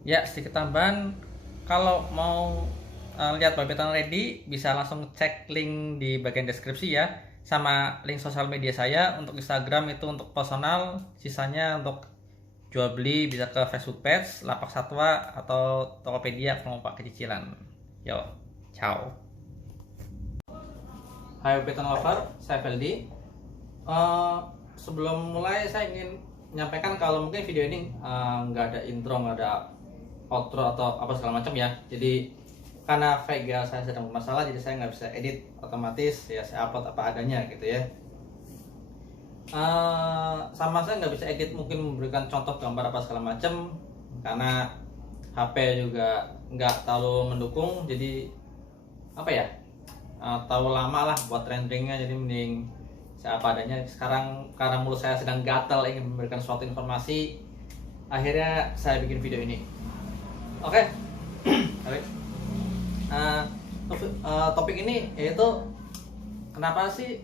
Ya, sedikit tambahan, kalau mau lihat Babetan Ready bisa langsung cek link di bagian deskripsi ya, sama link sosial media saya. Untuk Instagram itu untuk personal, sisanya untuk jual beli bisa ke Facebook page, Lapak Satwa atau Tokopedia kalau mau pakai cicilan. Yo, ciao. Hai Babetan Lover, saya Feldi. Eh, Sebelum mulai saya ingin menyampaikan kalau mungkin video ini nggak ada intro, nggak ada outro atau apa segala macam ya. Jadi karena Vega saya sedang bermasalah, jadi saya nggak bisa edit, otomatis ya saya upload apa adanya gitu ya. Sama saya nggak bisa edit, mungkin memberikan contoh gambar apa segala macam karena HP juga nggak terlalu mendukung. Jadi apa ya, terlalu lama lah buat renderingnya, jadi mending saya apa adanya. Sekarang karena mulut saya sedang gatal ingin memberikan suatu informasi, akhirnya saya bikin video ini. Oke. Baik. Topik ini yaitu kenapa sih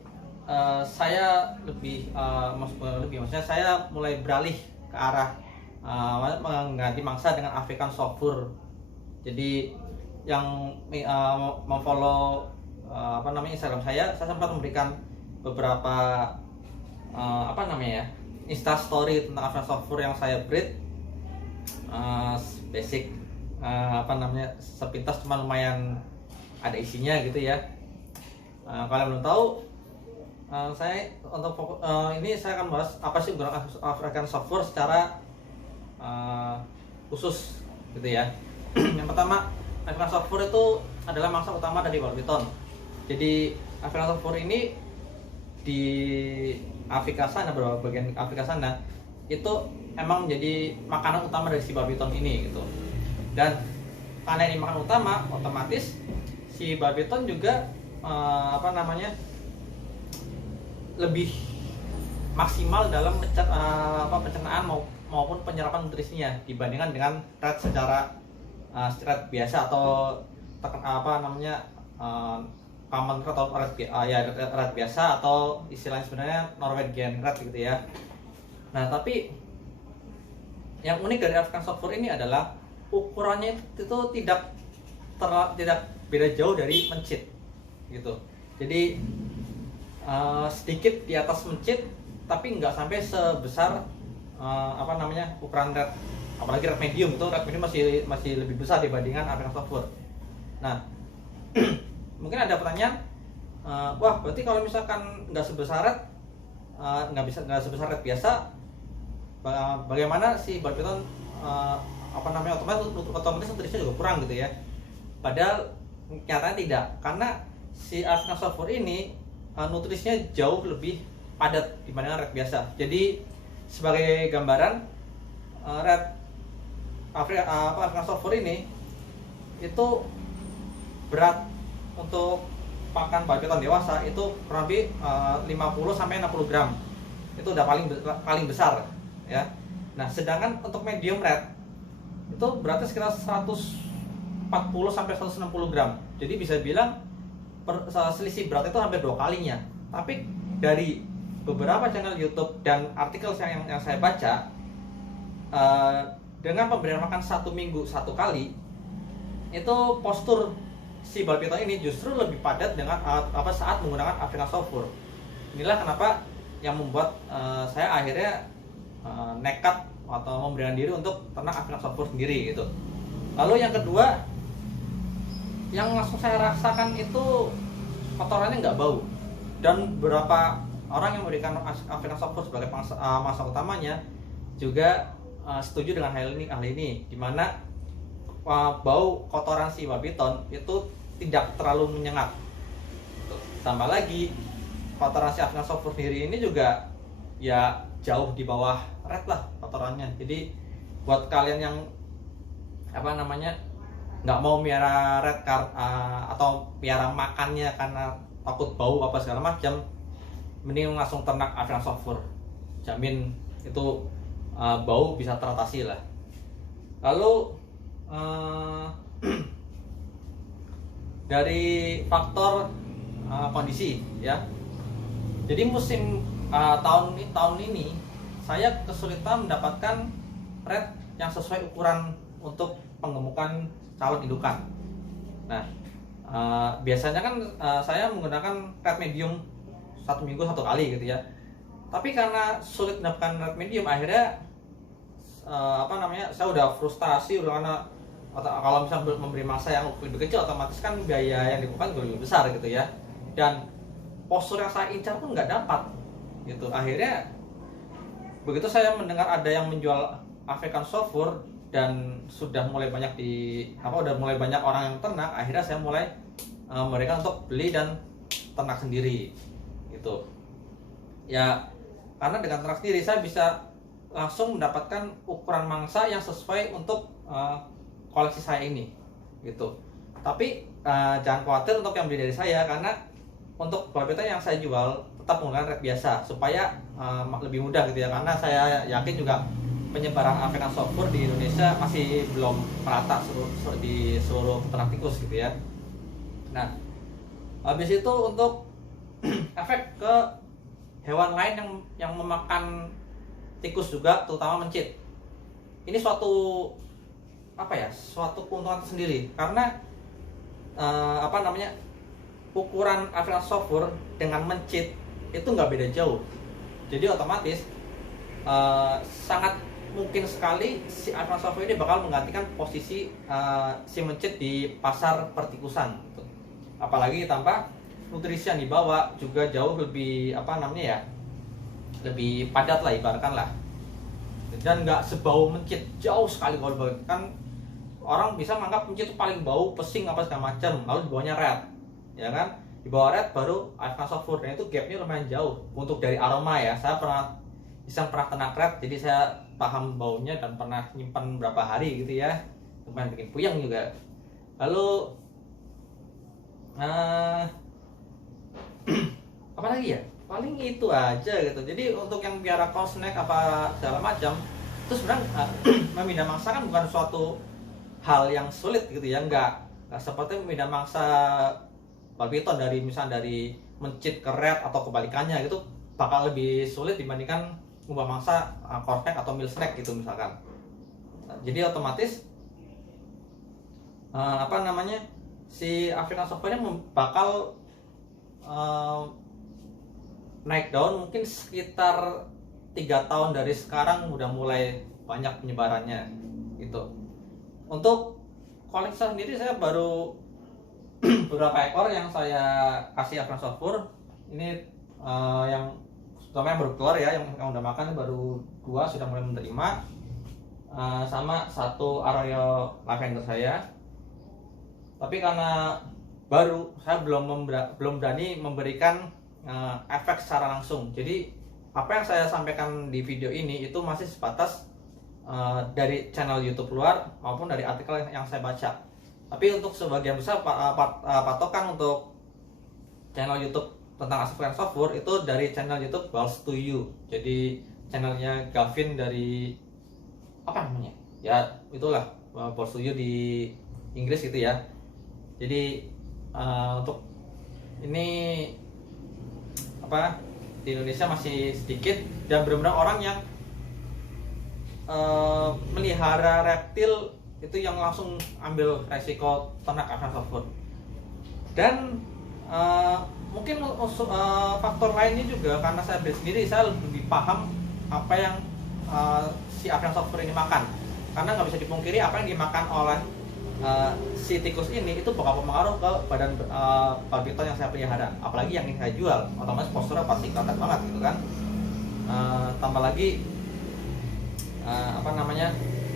saya maksudnya saya mulai beralih ke arah mengganti mangsa dengan African Software. Jadi yang memfollow Instagram saya sempat memberikan beberapa Insta story tentang African Software yang saya breed, basic sepintas, cuma lumayan ada isinya gitu ya. Kalian belum tahu, saya untuk ini saya akan bahas apa sih gerakan African Software secara khusus gitu ya. Yang pertama, African Software itu adalah mangsa utama dari Barbiton. Jadi African Software ini di Afrika sana, beberapa bagian Afrika sana itu emang menjadi makanan utama dari si Barbiton ini gitu. Dan karena ini makanan utama, otomatis si Barbiton juga lebih maksimal dalam pencernaan maupun penyerapan nutrisinya dibandingkan dengan rat secara rat biasa atau common rat atau rat biasa, atau istilahnya sebenarnya Norwegian rat gitu ya. Nah, tapi yang unik dari African Software ini adalah ukurannya itu tidak beda jauh dari mencit gitu. Jadi sedikit di atas mencit, tapi nggak sampai sebesar ukuran red, apalagi red medium. Itu red medium masih lebih besar dibandingkan African Software. Nah, mungkin ada pertanyaan, wah berarti kalau misalkan nggak sebesar red, nggak sebesar red biasa, bagaimana si Barbiton otomatis nutrisinya juga kurang gitu ya. Padahal nyatanya tidak, karena si African Software ini nutrisinya jauh lebih padat dibandingkan red biasa. Jadi sebagai gambaran, red African Software ini itu berat untuk pakan Barbiton dewasa itu kurang lebih 50 sampai 60 gram. Itu udah paling besar ya. Nah, sedangkan untuk medium red itu beratnya sekitar 140 sampai 160 gram. Jadi bisa bilang selisih berat itu hampir 2 kalinya. Tapi dari beberapa channel YouTube dan artikel yang saya baca, dengan pemberian makan 1 minggu 1 kali, itu postur si Barbiton ini justru lebih padat dengan saat menggunakan African Software. Inilah kenapa yang membuat saya akhirnya nekat atau memberikan diri untuk ternak African Software sendiri gitu. Lalu yang kedua, yang langsung saya rasakan itu kotorannya nggak bau, dan beberapa orang yang memberikan African Software sebagai mangsa utamanya juga setuju dengan hal ini, dimana bau kotoran si Barbiton itu tidak terlalu menyengat. Tambah lagi, kotoran si African Software sendiri ini juga ya jauh di bawah red lah kotorannya. Jadi buat kalian yang nggak mau miara red atau miara makannya karena takut bau apa segala macam, mending langsung ternak African Software. Jamin itu bau bisa teratasi lah. Lalu dari faktor kondisi ya. Jadi musim tahun ini saya kesulitan mendapatkan red yang sesuai ukuran untuk penggemukan calon indukan. Nah, biasanya kan saya menggunakan red medium 1 minggu 1 kali gitu ya. Tapi karena sulit mendapatkan red medium, akhirnya saya udah frustasi udah, karena kalau misalnya memberi masa yang lebih kecil, otomatis kan biaya yang dikeluarkan lebih besar gitu ya. Dan postur yang saya incar pun nggak dapat gitu. Akhirnya begitu saya mendengar ada yang menjual African Soft Fur dan sudah mulai banyak udah mulai banyak orang yang ternak, akhirnya saya mulai mereka untuk beli dan ternak sendiri gitu ya. Karena dengan ternak sendiri saya bisa langsung mendapatkan ukuran mangsa yang sesuai untuk koleksi saya ini gitu. Tapi jangan khawatir untuk yang beli dari saya, karena untuk barbeta yang saya jual tetap menggunakan red biasa supaya lebih mudah gitu ya. Karena saya yakin juga penyebaran African Soft Fur di Indonesia masih belum merata di seluruh peternak tikus gitu ya. Nah, habis itu untuk efek ke hewan lain yang memakan tikus juga, terutama mencit. Ini suatu keuntungan tersendiri, karena ukuran African Soft Fur dengan mencit itu nggak beda jauh. Jadi otomatis sangat mungkin sekali si African Soft Fur ini bakal menggantikan posisi si mencit di pasar pertikusan gitu. Apalagi tanpa nutrisi yang dibawa juga jauh lebih lebih padat lah ibaratkan lah, dan nggak sebau mencit, jauh sekali kalau kan. Orang bisa menganggap mencit itu paling bau, pesing apa segala macam, lalu di bawahnya red, ya kan? Di bawah red baru African Soft Fur, dan itu gapnya lumayan jauh untuk dari aroma ya. Saya pernah ternak red, jadi saya paham baunya dan pernah nyimpan berapa hari gitu ya, lumayan bikin puyeng juga. Lalu apa lagi ya? Paling itu aja gitu. Jadi untuk yang biara cow snack apa segala macam, itu sebenarnya memindah mangsa kan bukan suatu hal yang sulit gitu ya, nggak seperti memindah mangsa barbiton dari mencit ke red atau kebalikannya gitu, bakal lebih sulit dibandingkan mengubah mangsa cow snack atau milk snack gitu misalkan. Jadi otomatis si African Soft Fur bakal naik daun mungkin sekitar 3 tahun dari sekarang, udah mulai banyak penyebarannya gitu. Untuk koleksi sendiri saya baru beberapa ekor yang saya kasih African Soft Fur. Ini yang terutama yang baru keluar ya, yang udah makan baru 2 sudah mulai menerima, sama 1 Arroyo Lavender saya. Tapi karena baru, saya belum berani memberikan efek secara langsung. Jadi apa yang saya sampaikan di video ini itu masih sebatas dari channel YouTube luar maupun dari artikel yang saya baca. Tapi untuk sebagian besar patokan untuk channel YouTube tentang African Soft Fur itu dari channel YouTube Balls to You. Jadi channelnya Gavin dari ya itulah, Balls to You di Inggris gitu ya. Jadi untuk ini di Indonesia masih sedikit, dan benar-benar orang yang melihara reptil itu yang langsung ambil resiko ternak African Soft Fur. Dan mungkin faktor lainnya juga karena saya beli sendiri, saya lebih paham apa yang si African Soft Fur ini makan. Karena nggak bisa dipungkiri apa yang dimakan oleh si tikus ini itu bakal berpengaruh ke badan barbiton yang saya pelihara, apalagi yang ingin saya jual. Otomatis posturnya pasti kelihatan banget gitu kan. Tambah lagi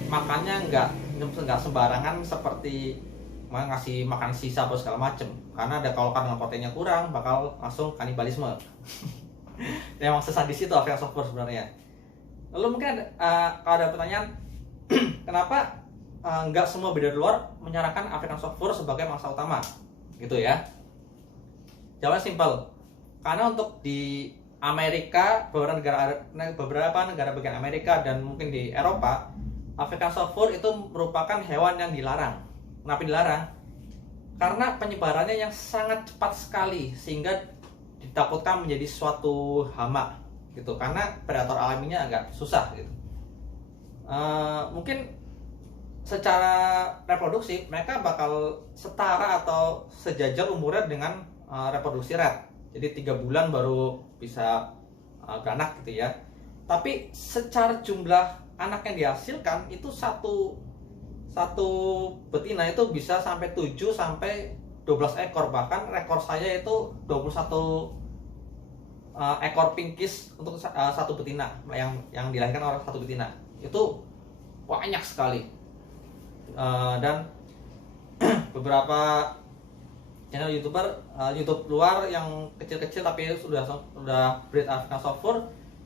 makannya nggak sembarangan seperti ngasih makan sisa atau segala macem, karena kalau dengan proteinnya kurang bakal langsung kanibalisme. Memang sesadis itu African Soft Fur sebenarnya. Lalu mungkin kalau ada pertanyaan kenapa nggak semua breeder luar menyarankan African Soft Fur sebagai mangsa utama gitu ya? Jawabannya simpel, karena untuk di Amerika, beberapa negara bagian Amerika dan mungkin di Eropa, African Soft Fur itu merupakan hewan yang dilarang. Kenapa dilarang? Karena penyebarannya yang sangat cepat sekali, sehingga ditakutkan menjadi suatu hama gitu, karena predator alaminya agak susah gitu. Mungkin secara reproduksi mereka bakal setara atau sejajar umurnya dengan reproduksi red. Jadi 3 bulan baru bisa beranak gitu ya. Tapi secara jumlah anak yang dihasilkan itu satu betina itu bisa sampai 7 sampai 12 ekor. Bahkan rekor saya itu 21 ekor pinkish untuk satu betina yang dilahirkan oleh satu betina. Itu banyak sekali. Dan beberapa channel YouTube luar yang kecil-kecil tapi sudah breed African Short Fur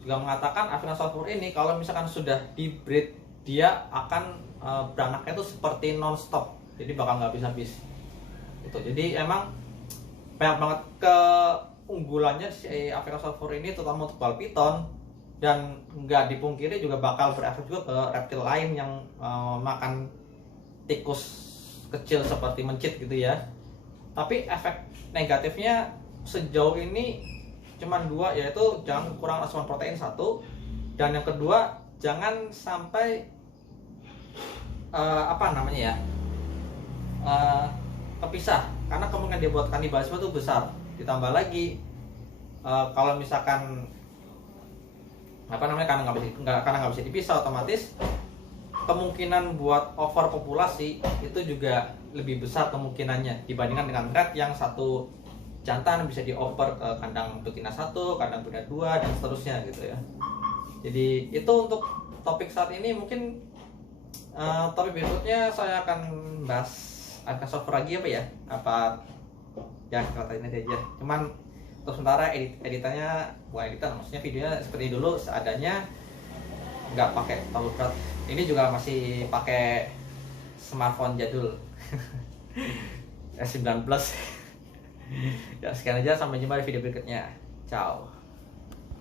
juga mengatakan African Short Fur ini kalau misalkan sudah di breed dia akan beranaknya itu seperti non-stop, jadi bakal nggak habis-habis gitu. Jadi emang banyak banget keunggulannya si African Short Fur ini, terutama untuk ball python, dan nggak dipungkiri juga bakal berefek juga ke reptil lain yang makan tikus kecil seperti mencit gitu ya. Tapi efek negatifnya sejauh ini cuman 2, yaitu jangan kurang asupan protein 1, dan yang kedua jangan sampai kepisah, karena kemungkinan dia buat kanibalisme itu besar. Ditambah lagi kalau misalkan karena nggak bisa dipisah, otomatis kemungkinan buat overpopulasi itu juga lebih besar kemungkinannya dibandingkan dengan red yang satu jantan bisa dioper ke kandang betina 1, kandang betina 2, dan seterusnya gitu ya. Jadi itu untuk topik saat ini. Mungkin topik berikutnya saya akan bahas African Short Fur lagi ya kata ini aja. Cuman untuk sementara editannya bukan editan, maksudnya videonya seperti dulu seadanya, nggak pakai terlalu berat. Ini juga masih pakai smartphone jadul S9 Plus. Ya sekian aja, sampai jumpa di video berikutnya. Ciao.